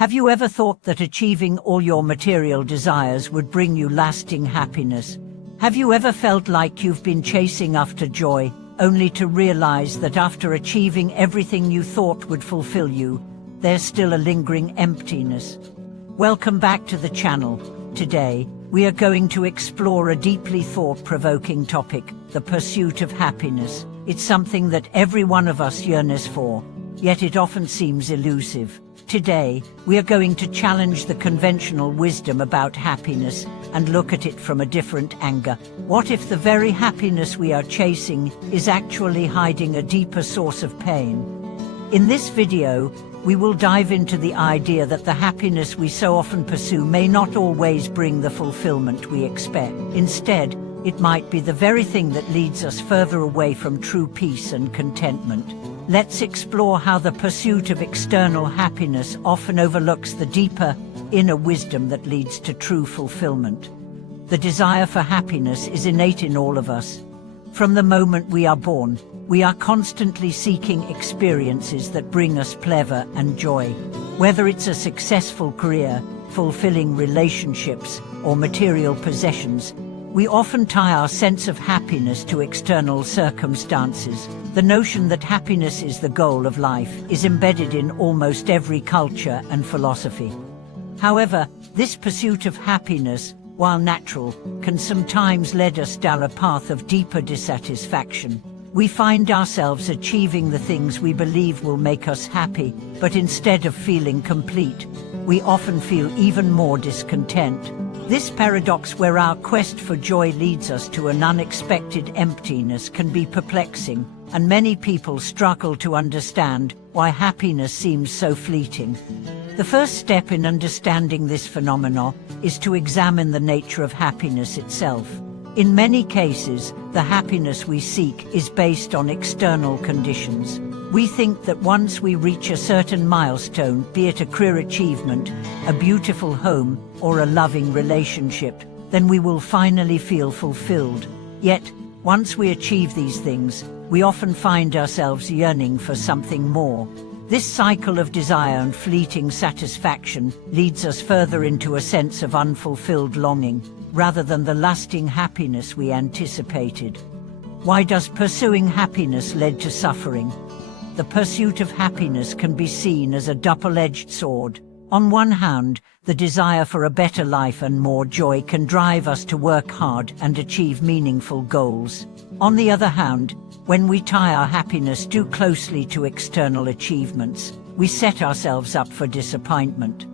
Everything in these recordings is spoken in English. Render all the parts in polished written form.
Have you ever thought that achieving all your material desires would bring you lasting happiness? Have you ever felt like you've been chasing after joy, only to realize that after achieving everything you thought would fulfill you, there's still a lingering emptiness? Welcome back to the channel. Today, we are going to explore a deeply thought-provoking topic, the pursuit of happiness. It's something that every one of us yearns for, yet it often seems elusive. Today, we are going to challenge the conventional wisdom about happiness and look at it from a different angle. What if the very happiness we are chasing is actually hiding a deeper source of pain? In this video, we will dive into the idea that the happiness we so often pursue may not always bring the fulfillment we expect. Instead, it might be the very thing that leads us further away from true peace and contentment. Let's explore how the pursuit of external happiness often overlooks the deeper, inner wisdom that leads to true fulfillment. The desire for happiness is innate in all of us. From the moment we are born, we are constantly seeking experiences that bring us pleasure and joy. Whether it's a successful career, fulfilling relationships, or material possessions, we often tie our sense of happiness to external circumstances. The notion that happiness is the goal of life is embedded in almost every culture and philosophy. However, this pursuit of happiness, while natural, can sometimes lead us down a path of deeper dissatisfaction. We find ourselves achieving the things we believe will make us happy, but instead of feeling complete, we often feel even more discontent. This paradox where our quest for joy leads us to an unexpected emptiness can be perplexing, and many people struggle to understand why happiness seems so fleeting. The first step in understanding this phenomenon is to examine the nature of happiness itself. In many cases, the happiness we seek is based on external conditions. We think that once we reach a certain milestone, be it a career achievement, a beautiful home, or a loving relationship, then we will finally feel fulfilled. Yet, once we achieve these things, we often find ourselves yearning for something more. This cycle of desire and fleeting satisfaction leads us further into a sense of unfulfilled longing, rather than the lasting happiness we anticipated. Why does pursuing happiness lead to suffering? The pursuit of happiness can be seen as a double-edged sword. On one hand, the desire for a better life and more joy can drive us to work hard and achieve meaningful goals. On the other hand, when we tie our happiness too closely to external achievements, we set ourselves up for disappointment.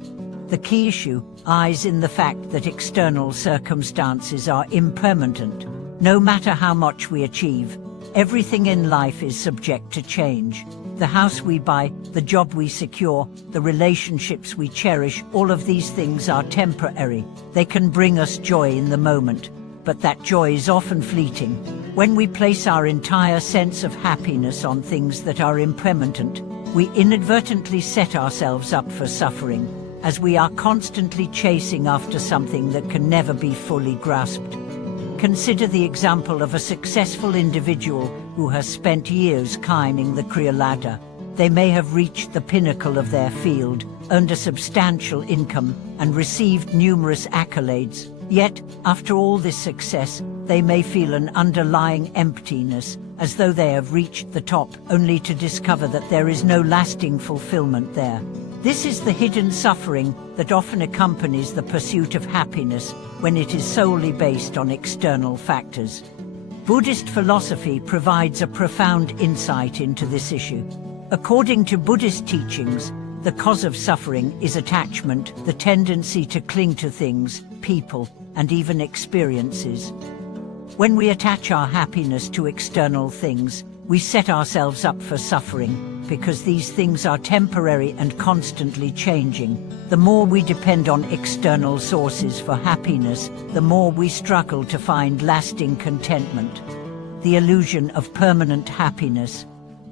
The key issue lies in the fact that external circumstances are impermanent. No matter how much we achieve, everything in life is subject to change. The house we buy, the job we secure, the relationships we cherish, all of these things are temporary. They can bring us joy in the moment, but that joy is often fleeting. When we place our entire sense of happiness on things that are impermanent, we inadvertently set ourselves up for suffering, as we are constantly chasing after something that can never be fully grasped. Consider the example of a successful individual who has spent years climbing the career ladder. They may have reached the pinnacle of their field, earned a substantial income, and received numerous accolades. Yet, after all this success, they may feel an underlying emptiness, as though they have reached the top, only to discover that there is no lasting fulfillment there. This is the hidden suffering that often accompanies the pursuit of happiness when it is solely based on external factors. Buddhist philosophy provides a profound insight into this issue. According to Buddhist teachings, the cause of suffering is attachment, the tendency to cling to things, people, and even experiences. When we attach our happiness to external things, we set ourselves up for suffering, because these things are temporary and constantly changing. The more we depend on external sources for happiness, the more we struggle to find lasting contentment. The illusion of permanent happiness.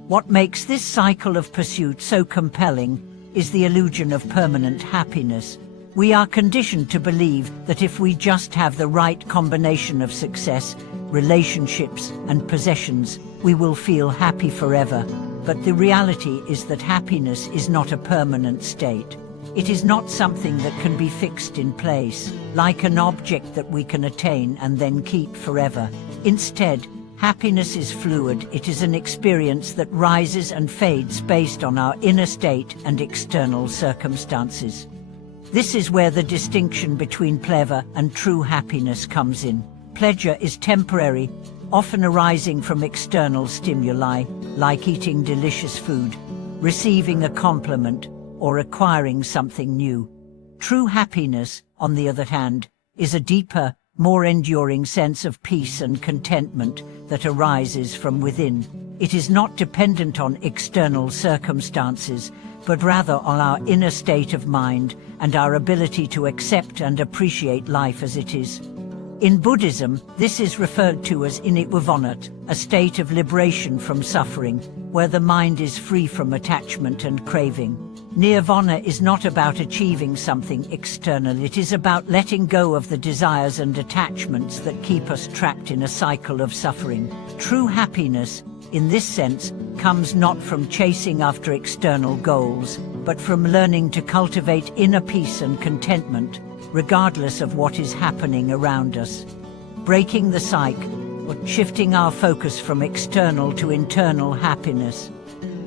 What makes this cycle of pursuit so compelling is the illusion of permanent happiness. We are conditioned to believe that if we just have the right combination of success, relationships, and possessions, we will feel happy forever. But the reality is that happiness is not a permanent state. It is not something that can be fixed in place, like an object that we can attain and then keep forever. Instead, happiness is fluid. It is an experience that rises and fades based on our inner state and external circumstances. This is where the distinction between pleasure and true happiness comes in. Pleasure is temporary, often arising from external stimuli, like eating delicious food, receiving a compliment, or acquiring something new. True happiness, on the other hand, is a deeper, more enduring sense of peace and contentment that arises from within. It is not dependent on external circumstances, but rather on our inner state of mind and our ability to accept and appreciate life as it is. In Buddhism, this is referred to as nirvana, a state of liberation from suffering, where the mind is free from attachment and craving. Nirvana is not about achieving something external. It is about letting go of the desires and attachments that keep us trapped in a cycle of suffering. True happiness, in this sense, comes not from chasing after external goals, but from learning to cultivate inner peace and contentment, regardless of what is happening around us. Breaking the cycle, or shifting our focus from external to internal happiness.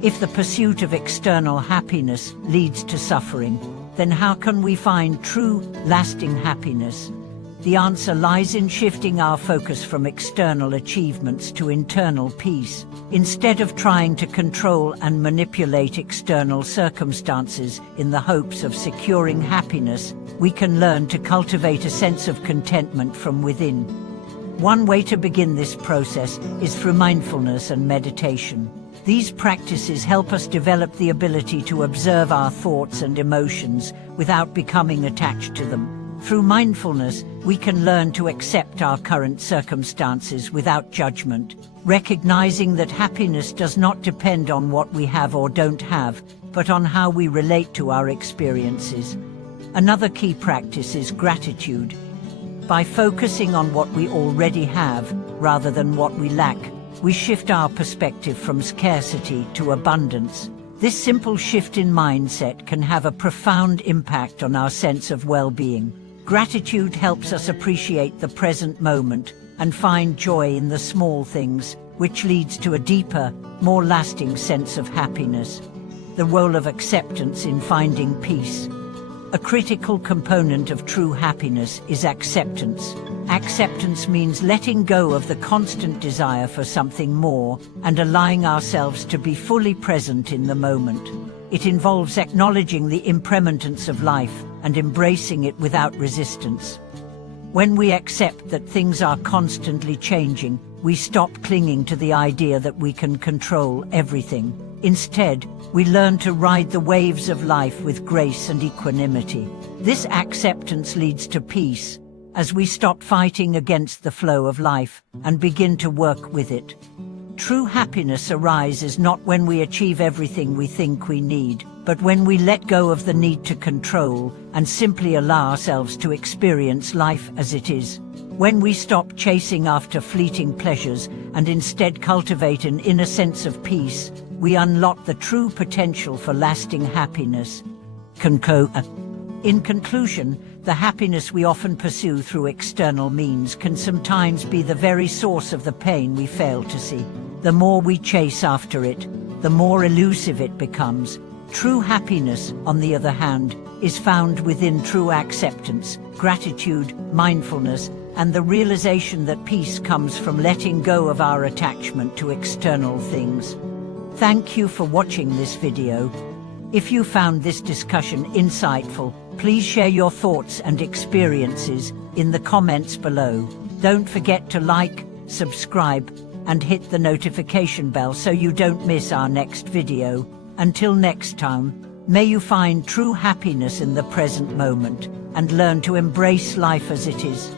If the pursuit of external happiness leads to suffering, then how can we find true, lasting happiness? The answer lies in shifting our focus from external achievements to internal peace. Instead of trying to control and manipulate external circumstances in the hopes of securing happiness, we can learn to cultivate a sense of contentment from within. One way to begin this process is through mindfulness and meditation. These practices help us develop the ability to observe our thoughts and emotions without becoming attached to them. Through mindfulness, we can learn to accept our current circumstances without judgment, recognizing that happiness does not depend on what we have or don't have, but on how we relate to our experiences. Another key practice is gratitude. By focusing on what we already have, rather than what we lack, we shift our perspective from scarcity to abundance. This simple shift in mindset can have a profound impact on our sense of well-being. Gratitude helps us appreciate the present moment and find joy in the small things, which leads to a deeper, more lasting sense of happiness. The role of acceptance in finding peace. A critical component of true happiness is acceptance. Acceptance means letting go of the constant desire for something more and allowing ourselves to be fully present in the moment. It involves acknowledging the impermanence of life and embracing it without resistance. When we accept that things are constantly changing, we stop clinging to the idea that we can control everything. Instead, we learn to ride the waves of life with grace and equanimity. This acceptance leads to peace, as we stop fighting against the flow of life and begin to work with it. True happiness arises not when we achieve everything we think we need, but when we let go of the need to control and simply allow ourselves to experience life as it is. When we stop chasing after fleeting pleasures and instead cultivate an inner sense of peace, we unlock the true potential for lasting happiness. In conclusion, the happiness we often pursue through external means can sometimes be the very source of the pain we fail to see. The more we chase after it, the more elusive it becomes. True happiness, on the other hand, is found within true acceptance, gratitude, mindfulness, and the realization that peace comes from letting go of our attachment to external things. Thank you for watching this video. If you found this discussion insightful, please share your thoughts and experiences in the comments below. Don't forget to like, subscribe, and hit the notification bell so you don't miss our next video. Until next time, may you find true happiness in the present moment and learn to embrace life as it is.